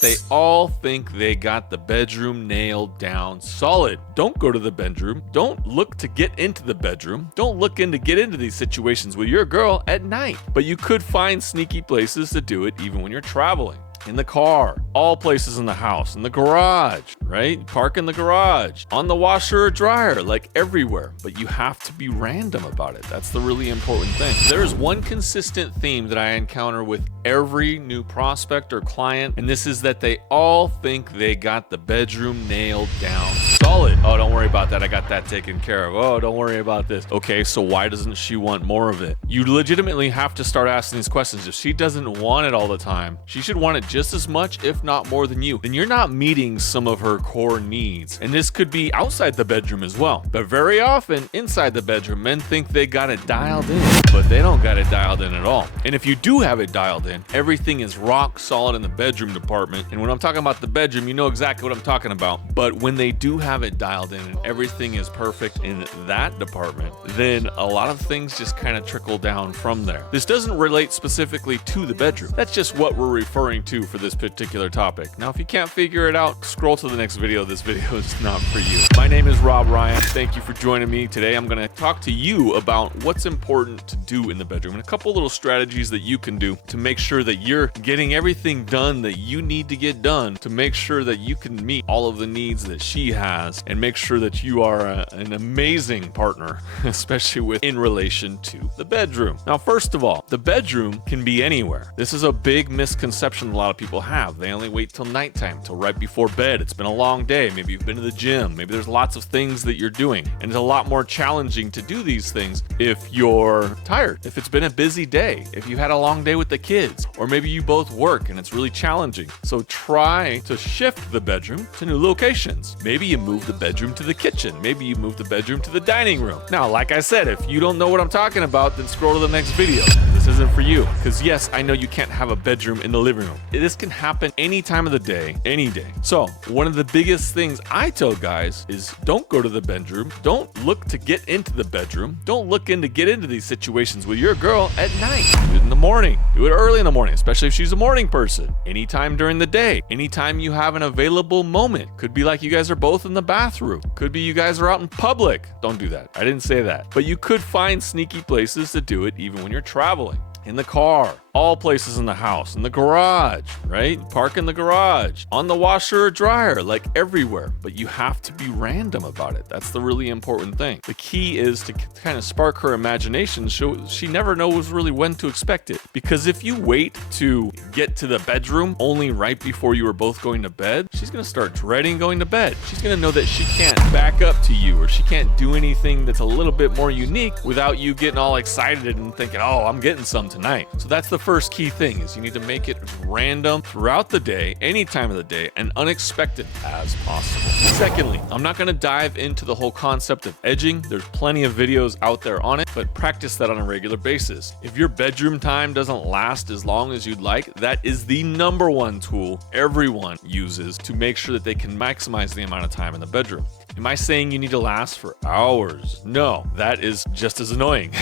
They all think they got the bedroom nailed down solid. Don't go to the bedroom. Don't look to get into the bedroom. Don't look in to get into these situations with your girl at night. But you could find sneaky places to do it even when you're traveling. In the car, all places in the house, in the garage, right? Park in the garage, on the washer or dryer, like everywhere. But you have to be random about it. That's the really important thing. There's one consistent theme that I encounter with every new prospect or client, and this is that they all think they got the bedroom nailed down solid. Oh, don't worry about that. I got that taken care of. Oh, don't worry about this. Okay, so why doesn't she want more of it? You legitimately have to start asking these questions. If she doesn't want it all the time, she should want it just as much, if not more than you. Then you're not meeting some of her core needs. And this could be outside the bedroom as well. But very often inside the bedroom, men think they got it dialed in, but they don't got it dialed in at all. And if you do have it dialed in, everything is rock solid in the bedroom department. And when I'm talking about the bedroom, you know exactly what I'm talking about. But when they do have it dialed in and everything is perfect in that department, then a lot of things just kind of trickle down from there. This doesn't relate specifically to the bedroom. That's just what we're referring to for this particular topic. Now, if you can't figure it out, scroll to the next video. This video is not for you. My name is Rob Ryan. Thank you for joining me. Today, I'm going to talk to you about what's important to do in the bedroom and a couple little strategies that you can do to make sure that you're getting everything done that you need to get done to make sure that you can meet all of the needs that she has and make sure that you are an amazing partner, especially in relation to the bedroom. Now, first of all, the bedroom can be anywhere. This is a big misconception a lot of people have. They only wait till nighttime, till right before bed. It's been a long day. Maybe you've been to the gym. Maybe there's lots of things that you're doing. And it's a lot more challenging to do these things if you're tired, if it's been a busy day, if you had a long day with the kids, or maybe you both work and it's really challenging. So try to shift the bedroom to new locations. Maybe you move the bedroom to the kitchen. Maybe you move the bedroom to the dining room. Now, like I said, if you don't know what I'm talking about, then scroll to the next video. This isn't for you. Because yes, I know you can't have a bedroom in the living room. This can happen any time of the day, any day. So one of the biggest things I tell guys is don't go to the bedroom. Don't look to get into the bedroom. Don't look in to get into these situations with your girl at night. Do it in the morning. Do it early in the morning, especially if she's a morning person. Anytime during the day. Anytime you have an available moment. Could be like you guys are both in the bathroom. Could be you guys are out in public. Don't do that. I didn't say that. But you could find sneaky places to do it even when you're traveling. In the car, all places in the house, in the garage, right? Park in the garage, on the washer or dryer, like everywhere. But you have to be random about it. That's the really important thing. The key is to kind of spark her imagination so she never knows really when to expect it. Because if you wait to get to the bedroom only right before you are both going to bed, she's going to start dreading going to bed. She's going to know that she can't back up to you or she can't do anything that's a little bit more unique without you getting all excited and thinking, oh, I'm getting some tonight. So that's the first key thing is you need to make it random throughout the day, any time of the day, and unexpected as possible. Secondly, I'm not going to dive into the whole concept of edging. There's plenty of videos out there on it, but practice that on a regular basis. If your bedroom time doesn't last as long as you'd like, that is the number one tool everyone uses to make sure that they can maximize the amount of time in the bedroom. Am I saying you need to last for hours? No, that is just as annoying.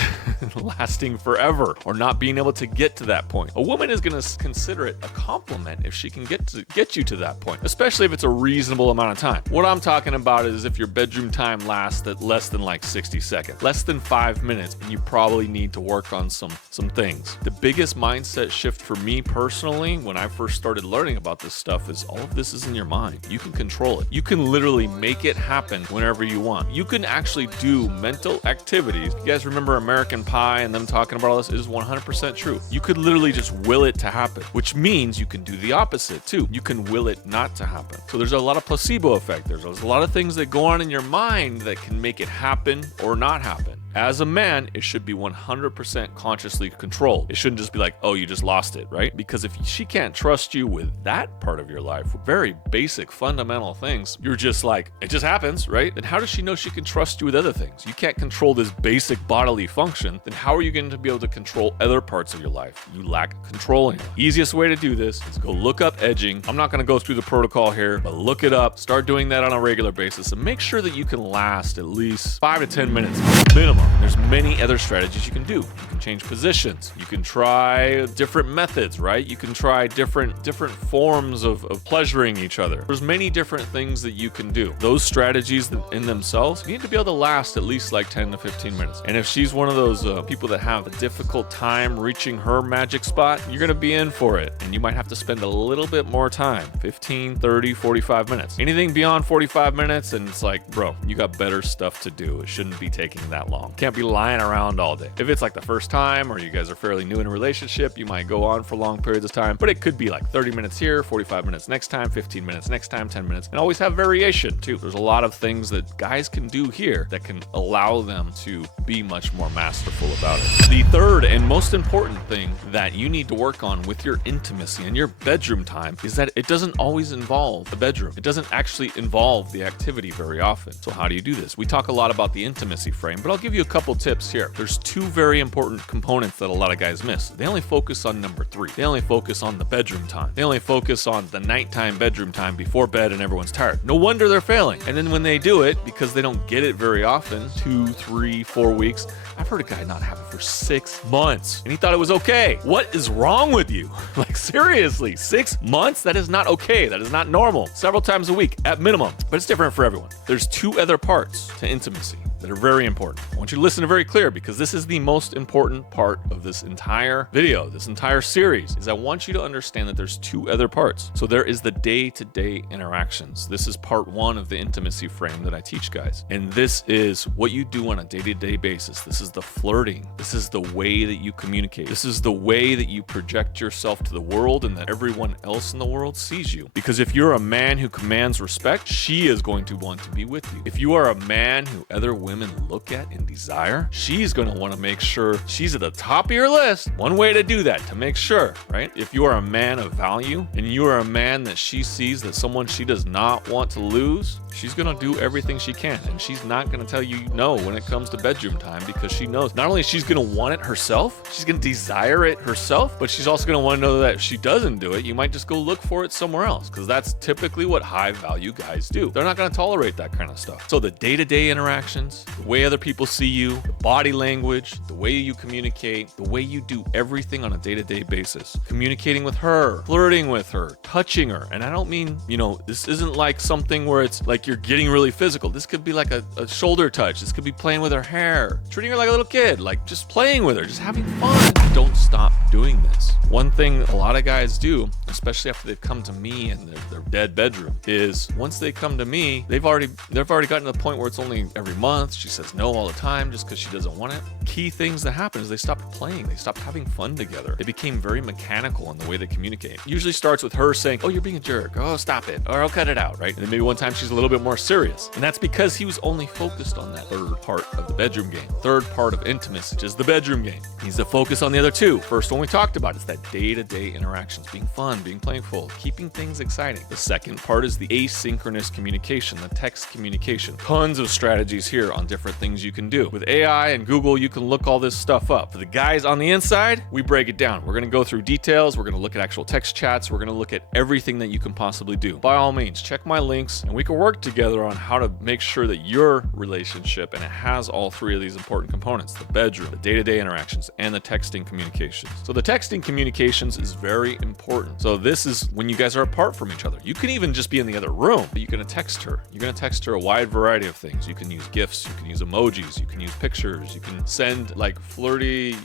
Lasting forever or not being able to get to that point. A woman is going to consider it a compliment if she can get you to that point, especially if it's a reasonable amount of time. What I'm talking about is if your bedroom time lasts at less than like 60 seconds, less than 5 minutes, and you probably need to work on some things. The biggest mindset shift for me personally when I first started learning about this stuff is all of this is in your mind. You can control it. You can literally make it happen whenever you want. You can actually do mental activities. You guys remember American Pie and them talking about all this? It is 100% true. You could literally just will it to happen, which means you can do the opposite too. You can will it not to happen. So there's a lot of placebo effect. There's a lot of things that go on in your mind that can make it happen or not happen. As a man, it should be 100% consciously controlled. It shouldn't just be like, oh, you just lost it, right? Because if she can't trust you with that part of your life, very basic, fundamental things, you're just like, it just happens, right? Then how does she know she can trust you with other things? You can't control this basic bodily function, then how are you going to be able to control other parts of your life? You lack control in it. Easiest way to do this is go look up edging. I'm not going to go through the protocol here, but look it up. Start doing that on a regular basis and make sure that you can last at least 5 to 10 minutes minimum. There's many other strategies you can do. You can change positions. You can try different methods, right? You can try different forms of pleasuring each other. There's many different things that you can do. Those strategies in themselves, you need to be able to last at least like 10 to 15 minutes. And if she's one of those people that have a difficult time reaching her magic spot, you're going to be in for it. And you might have to spend a little bit more time, 15, 30, 45 minutes. Anything beyond 45 minutes, and it's like, bro, you got better stuff to do. It shouldn't be taking that long. Can't be lying around all day. If it's like the first time or you guys are fairly new in a relationship, you might go on for long periods of time, but it could be like 30 minutes here, 45 minutes next time, 15 minutes next time, 10 minutes, and always have variation too. There's a lot of things that guys can do here that can allow them to be much more masterful about it. The third and most important thing that you need to work on with your intimacy and your bedroom time is that it doesn't always involve the bedroom. It doesn't actually involve the activity very often. So how do you do this? We talk a lot about the intimacy frame, but I'll give you a couple tips here. There's two very important components that a lot of guys miss. They only focus on number 3. They only focus on the bedroom time. They only focus on the nighttime bedroom time before bed and everyone's tired. No wonder they're failing. And then when they do it, because they don't get it very often, 2, 3, 4 weeks, I've heard a guy not have it for 6 months and he thought it was okay. What is wrong with you? Like seriously, 6 months? That is not okay. That is not normal. Several times a week at minimum, but it's different for everyone. There's 2 other parts to intimacy that are very important. I want you to listen to very clear because this is the most important part of this entire video, this entire series, is I want you to understand that there's 2 other parts. So there is the day-to-day interactions. This is part 1 of the intimacy frame that I teach guys. And this is what you do on a day-to-day basis. This is the flirting. This is the way that you communicate. This is the way that you project yourself to the world and that everyone else in the world sees you. Because if you're a man who commands respect, she is going to want to be with you. If you are a man who other women look at and desire, she's going to want to make sure she's at the top of your list. One way to do that, to make sure, right? If you are a man of value and you are a man that she sees that someone she does not want to lose, she's going to do everything she can. And she's not going to tell you no when it comes to bedroom time because she knows not only she's going to want it herself, she's going to desire it herself, but she's also going to want to know that if she doesn't do it, you might just go look for it somewhere else because that's typically what high value guys do. They're not going to tolerate that kind of stuff. So the day-to-day interactions, the way other people see you, the body language, the way you communicate, the way you do everything on a day-to-day basis. Communicating with her, flirting with her, touching her. And I don't mean, this isn't like something where it's like you're getting really physical. This could be like a shoulder touch. This could be playing with her hair, treating her like a little kid, like just playing with her, just having fun. Don't stop doing this. One thing a lot of guys do, especially after they've come to me in their dead bedroom, is once they come to me, they've already gotten to the point where it's only every month. She says no all the time just because she doesn't want it. Key things that happen is they stopped playing. They stopped having fun together. They became very mechanical in the way they communicate. Usually starts with her saying, oh, you're being a jerk. Oh, stop it. Or I'll cut it out, right? And then maybe one time she's a little bit more serious. And that's because he was only focused on that third part of the bedroom game. Third part of intimacy, which is the bedroom game. He needs to focus on the other 2. First one we talked about is that day-to-day interactions, being fun, being playful, keeping things exciting. The second part is the asynchronous communication, the text communication. Tons of strategies here on different things you can do. With AI and Google, you can look all this stuff up. For the guys on the inside, we break it down. We're going to go through details. We're going to look at actual text chats. We're going to look at everything that you can possibly do. By all means, check my links and we can work together on how to make sure that your relationship, and it has all 3 of these important components, the bedroom, the day-to-day interactions, and the texting communications. So the texting communications is very important. So this is when you guys are apart from each other. You can even just be in the other room, but you're going to text her. You're going to text her a wide variety of things. You can use GIFs, you can use emojis, you can use pictures, you can send like flirty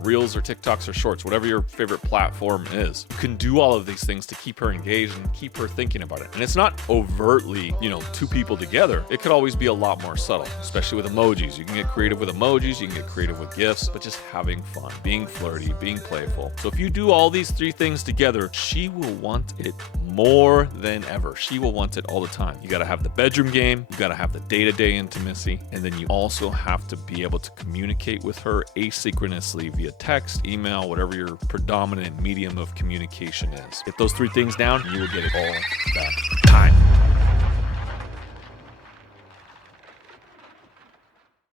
reels or TikToks or shorts, whatever your favorite platform is. You can do all of these things to keep her engaged and keep her thinking about it. And it's not overtly, 2 people together. It could always be a lot more subtle, especially with emojis. You can get creative with emojis, you can get creative with GIFs, but just having fun, being flirty, being playful. So if you do all these 3 things together, she will want it more than ever. She will want it all the time. You got to have the bedroom game, you got to have the day-to-day intimacy, and then you also have to be able to communicate with her asynchronously via text, email, whatever your predominant medium of communication is. Get those 3 things down, you will get it all the time.